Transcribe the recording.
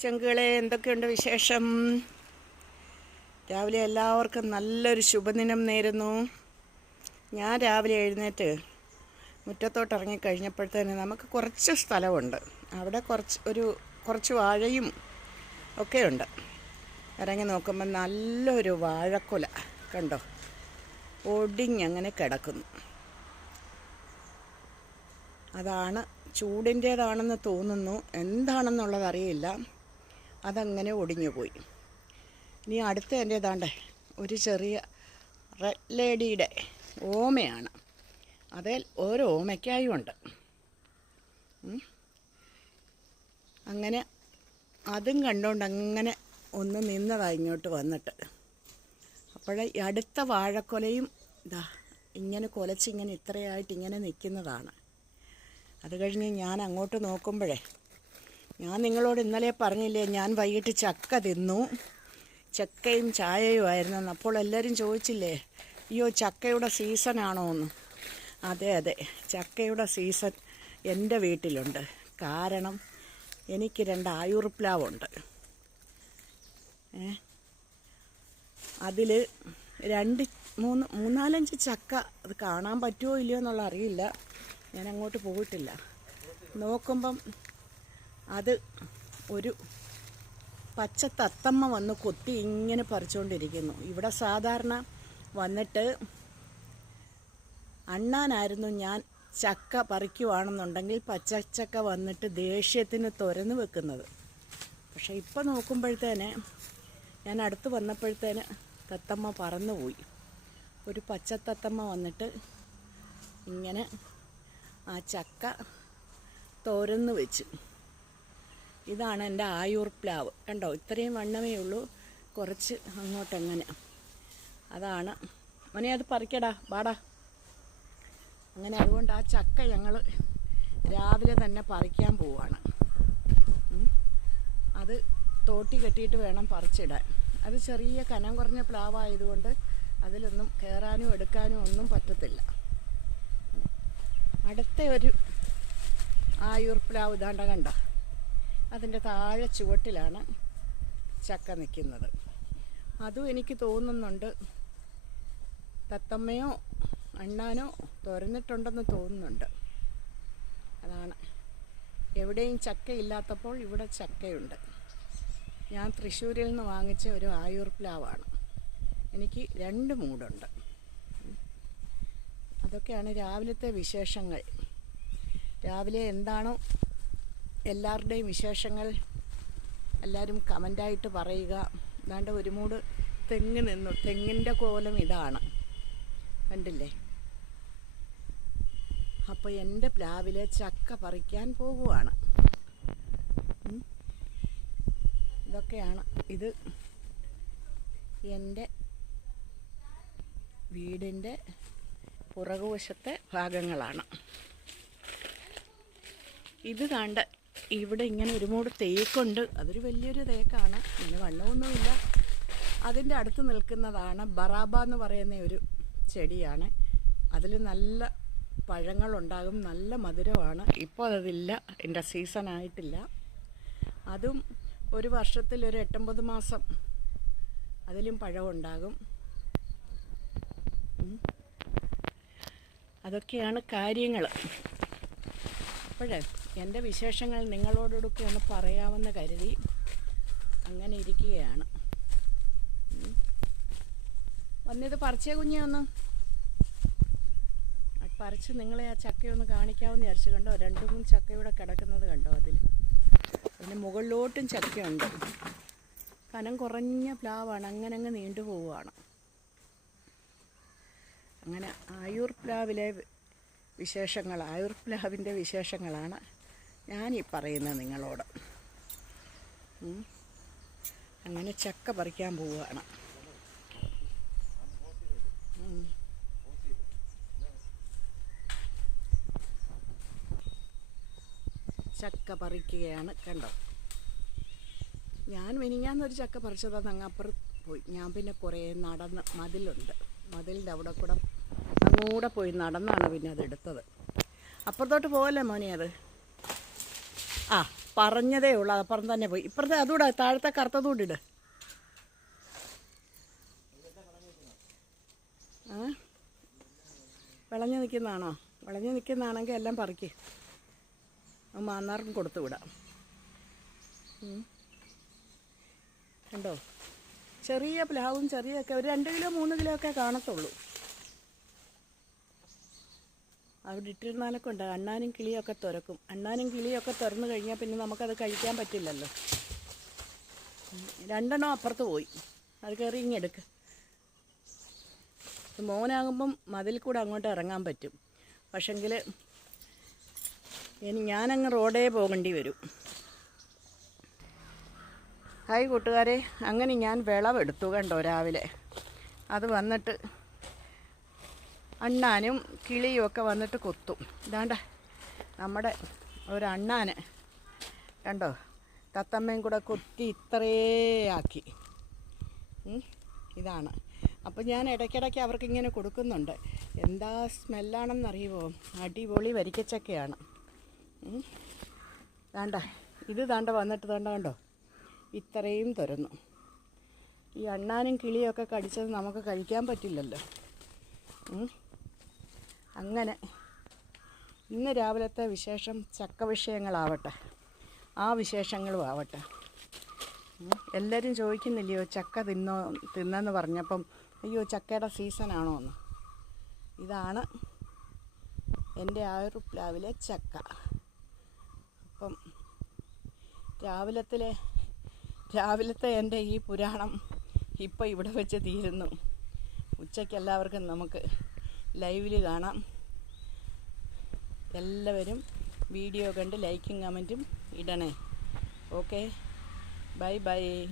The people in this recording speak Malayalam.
ചെങ്കുകളെ എന്തൊക്കെയുണ്ട് വിശേഷം? രാവിലെ എല്ലാവർക്കും നല്ലൊരു ശുഭദിനം നേരുന്നു. ഞാൻ രാവിലെ എഴുന്നേറ്റ് മുറ്റത്തോട്ട് ഇറങ്ങിക്കഴിഞ്ഞപ്പോഴത്തേന് നമുക്ക് കുറച്ച് സ്ഥലമുണ്ട്. അവിടെ കുറച്ച് ഒരു കുറച്ച് വാഴയും ഒക്കെയുണ്ട്. ഇറങ്ങി നോക്കുമ്പോൾ നല്ലൊരു വാഴക്കുല കണ്ടോ? ഒടിഞ്ഞങ്ങനെ കിടക്കുന്നു. അതാണ് ചൂടിന്റേതാണെന്ന് തോന്നുന്നു. എന്താണെന്നുള്ളത് അറിയില്ല. അതങ്ങനെ ഒടിഞ്ഞു പോയി ഇനി അടുത്ത എന്റെ ഏതാണ്ട് ഒരു ചെറിയ റെഡ് ലേഡിയുടെ ഓമയാണ്. അതിൽ ഓരോ ഓമയ്ക്കായും ഉണ്ട്. അങ്ങനെ അതും കണ്ടുകൊണ്ട് അങ്ങനെ ഒന്ന് നിന്നതാണ് ഇങ്ങോട്ട് വന്നിട്ട്. അപ്പോഴേ അടുത്ത വാഴക്കൊലയും ഇതാ ഇങ്ങനെ കൊലച്ചിങ്ങനെ ഇത്രയായിട്ട് ഇങ്ങനെ നിൽക്കുന്നതാണ്. അത് കഴിഞ്ഞ് ഞാൻ അങ്ങോട്ട് നോക്കുമ്പോഴേ ഞാൻ നിങ്ങളോട് ഇന്നലെ പറഞ്ഞില്ലേ ഞാൻ വൈകിട്ട് ചക്ക തിന്നു. ചക്കയും ചായയും ആയിരുന്നു. അപ്പോൾ എല്ലാവരും ചോദിച്ചില്ലേ അയ്യോ ചക്കയുടെ സീസണാണോ എന്ന് അതെ അതെ. ചക്കയുടെ സീസൺ എന്റെ വീട്ടിലുണ്ട്. കാരണം എനിക്ക് രണ്ട് ആയുർപ്ലാവുണ്ട്. ഏ? അതിൽ രണ്ട് മൂന്ന് മൂന്നാലഞ്ച് ചക്ക അത് കാണാൻ പറ്റുമോ ഇല്ലയോ എന്നുള്ള അറിയില്ല. ഞാൻ അങ്ങോട്ട് പോയിട്ടില്ല. നോക്കുമ്പം അത് ഒരു പച്ച തത്തമ്മ വന്ന് കൊത്തി ഇങ്ങനെ പറിച്ചുകൊണ്ടിരിക്കുന്നു ഇവിടെ സാധാരണ വന്നിട്ട് അണ്ണാനായിരുന്നു ഞാൻ ചക്ക പറിക്കുവാണെന്നുണ്ടെങ്കിൽ പച്ചച്ചക്ക വന്നിട്ട് ദേഷ്യത്തിന് തുരന്ന് വെക്കുന്നത്. പക്ഷെ ഇപ്പം നോക്കുമ്പോഴത്തേന് ഞാൻ അടുത്ത് വന്നപ്പോഴത്തേന് തത്തമ്മ പറന്നുപോയി. ഒരു പച്ച തത്തമ്മ വന്നിട്ട് ഇങ്ങനെ ആ ചക്ക തോരന്ന് വെച്ച്. ഇതാണ് എന്റെ ആയൂർ പ്ലാവ്. കണ്ടോ? ഇത്രയും വണ്ണമേ ഉള്ളൂ. കുറച്ച് അങ്ങോട്ടങ്ങനെ. അതാണ്. മോനെ അത് പറിക്കടാ. വാടാ. അങ്ങനെ അതുകൊണ്ട് ആ ചക്ക ഞങ്ങൾ രാവിലെ തന്നെ പറിക്കാൻ പോവാണ്. അത് തോട്ടി കെട്ടിയിട്ട് വേണം പറിച്ചിടാൻ. അത് ചെറിയ കനം കുറഞ്ഞ പ്ലാവായതുകൊണ്ട് അതിലൊന്നും കയറാനും എടുക്കാനും ഒന്നും പറ്റത്തില്ല. അടുത്ത ഒരു ആയൂർ പ്ലാവ് ഇതാണ്ട കണ്ട? അതിന്റെ താഴെ ചുവട്ടിലാണ് ചക്ക നിൽക്കുന്നത്. അതും എനിക്ക് തോന്നുന്നുണ്ട് തത്തമ്മയോ അണ്ണാനോ തുറന്നിട്ടുണ്ടെന്ന് തോന്നുന്നുണ്ട്. അതാണ്. എവിടെയും ചക്ക ഇല്ലാത്തപ്പോൾ ഇവിടെ ചക്കയുണ്ട്. ഞാൻ തൃശ്ശൂരിൽ നിന്ന് വാങ്ങിച്ച ഒരു ആയൂർ പ്ലാവാണ്. എനിക്ക് രണ്ട് മൂടുണ്ട്. അതൊക്കെയാണ് രാവിലത്തെ വിശേഷങ്ങൾ. രാവിലെ എന്താണോ എല്ലാവരുടെയും വിശേഷങ്ങൾ എല്ലാവരും കമന്റായിട്ട് പറയുക. അതാണ്ട് ഒരു മൂട് തെങ്ങ് നിന്നു. തെങ്ങിന്റെ കോലം ഇതാണ്. കണ്ടില്ലേ? അപ്പോൾ എന്റെ പ്ലാവിലെ ചക്ക പറിക്കാൻ പോവുകയാണ്. ഇതൊക്കെയാണ്. ഇത് എന്റെ വീടിന്റെ പുറകുവശത്തെ ഭാഗങ്ങളാണ്. ഇത് കണ്ട് ഇവിടെ ഇങ്ങനെ ഒരു മൂട് തേക്കുണ്ട്. അതൊരു വലിയൊരു തേക്കാണ്. ഇങ്ങനെ വണ്ണമൊന്നുമില്ല. അതിന്റെ അടുത്ത് നിൽക്കുന്നതാണ് ബറാബ എന്ന് പറയുന്ന ഒരു ചെടിയാണ്. അതിൽ നല്ല പഴങ്ങളുണ്ടാകും. നല്ല മധുരമാണ്. ഇപ്പോൾ അതില്ല. എന്റെ സീസൺ ആയിട്ടില്ല. അതും ഒരു വർഷത്തിൽ ഒരു എട്ടൊമ്പത് മാസം അതിലും പഴമുണ്ടാകും. അതൊക്കെയാണ് കാര്യങ്ങൾ. അപ്പോഴേ എന്റെ വിശേഷങ്ങൾ നിങ്ങളോടൊക്കെ ഒന്ന് പറയാമെന്ന് കരുതി അങ്ങനെ ഇരിക്കുകയാണ്. വന്നിത് പറിച്ചേ കുഞ്ഞേ ഒന്ന്. പറിച്ച് നിങ്ങളെ ആ ചക്കയൊന്ന് കാണിക്കാമെന്ന് വിചാരിച്ചു കണ്ടോ രണ്ട് മൂന്ന് ചക്ക ഇവിടെ കിടക്കുന്നത് കണ്ടോ അതിൽ അതിന് മുകളിലോട്ടും ചക്കയുണ്ട്. കനം കുറഞ്ഞ പ്ലാവാണ് അങ്ങനെ അങ്ങ് നീണ്ടു പോവുകയാണ് അങ്ങനെ ആയൂർ പ്ലാവിലെ വിശേഷങ്ങൾ ആയുർപ്ലാവിന്റെ വിശേഷങ്ങളാണ് ഞാനീ പറയുന്നത് നിങ്ങളോട്. അങ്ങനെ ചക്ക പറിക്കാൻ പോവുകയാണ്. ചക്ക പറിക്കുകയാണ് കണ്ടോ? ഞാൻ മിനിങ്ങാന്നൊരു ചക്ക പറിച്ചതാണ് അങ്ങപ്പുറത്ത് പോയി. ഞാൻ പിന്നെ കുറേ നടന്ന് മതിലുണ്ട്. മതിലിന്റെ അവിടെ കൂടെ അങ്ങൂടെ പോയി നടന്നാണ് പിന്നെ അത് എടുത്തത്. അപ്പുറത്തോട്ട് പോകല്ലേ മോനെ അത്? ആ പറഞ്ഞതേ ഉള്ളൂ. അപ്പുറം തന്നെ പോയി. ഇപ്പുറത്തെ അതുകൂടെ താഴത്തെ കറുത്തതുകൂടെ ഇട്. ആ? വിളഞ്ഞു നിൽക്കുന്നതാണോ? വിളഞ്ഞു നിൽക്കുന്നതാണെങ്കിൽ എല്ലാം പറിക്ക്. മാന്നാർക്കും കൊടുത്തു വിടാം. കണ്ടോ? ചെറിയ പ്ലാവും ചെറിയൊക്കെ ഒരു രണ്ട് കിലോ മൂന്ന് കിലോ ഒക്കെ കാണത്തുള്ളൂ. അവിടെ ഇട്ടിരുന്നാലൊക്കെ ഉണ്ട്. അണ്ണാനും കിളിയൊക്കെ തുരക്കും അണ്ണാനും കിളിയൊക്കെ തുറന്നു കഴിഞ്ഞാൽ പിന്നെ നമുക്കത് കഴിക്കാൻ പറ്റില്ലല്ലോ. രണ്ടെണ്ണം അപ്പുറത്ത് പോയി. അത് കയറി ഇങ്ങെടുക്ക് മോനാകുമ്പം മതിൽ കൂടെ അങ്ങോട്ട് ഇറങ്ങാൻ പറ്റും. പക്ഷെങ്കിൽ ഇനി ഞാനങ്ങ് റോഡേ പോകേണ്ടി വരും. ഹായ് കൂട്ടുകാരെ. അങ്ങനെ ഞാൻ വിളവെടുത്തു കണ്ടോ രാവിലെ. അത് വന്നിട്ട് അണ്ണാനും കിളിയും ഒക്കെ വന്നിട്ട് കൊത്തും. ഇതാണ്ട നമ്മുടെ ഒരു അണ്ണാന് കണ്ടോ? തത്തമ്മയും കൂടെ കൊത്തി ഇത്രേ ആക്കി. ഇതാണ്. അപ്പോൾ ഞാൻ ഇടയ്ക്കിടയ്ക്ക് അവർക്ക് ഇങ്ങനെ കൊടുക്കുന്നുണ്ട്. എന്താ സ്മെല്ലാണെന്നറിയുമോ അടിപൊളി വരിക്കച്ചക്കയാണ്. ദാണ്ട ഇത് ദാണ്ട വന്നിട്ട് ദാണ്ട കണ്ടോ? ഇത്രയും തുരന്നു. ഈ അണ്ണാനും കിളിയൊക്കെ കടിച്ചത് നമുക്ക് കഴിക്കാൻ പറ്റില്ലല്ലോ. അങ്ങനെ. ഇന്ന് രാവിലത്തെ വിശേഷം ചക്ക വിഷയങ്ങളാവട്ടെ. ആ വിശേഷങ്ങളും ആവട്ടെ. എല്ലാവരും ചോദിക്കുന്നില്ലയോ ചക്ക തിന്നോ തിന്നെന്ന് പറഞ്ഞപ്പം അയ്യോ ചക്കയുടെ സീസണാണോ എന്ന്. ഇതാണ് എന്റെ ആ ഒരു പ്ലാവിലെ ചക്ക. അപ്പം രാവിലത്തിലെ രാവിലത്തെ എന്റെ ഈ പുരാണം ഇപ്പോൾ ഇവിടെ വെച്ച് തീരുന്നു. ഉച്ചയ്ക്ക് എല്ലാവർക്കും നമുക്ക് ലൈവിൽ കാണാം. എല്ലാവരും വീഡിയോ കണ്ട് ലൈക്കും കമന്റും ഇടണേ. ഓക്കെ. Bye bye.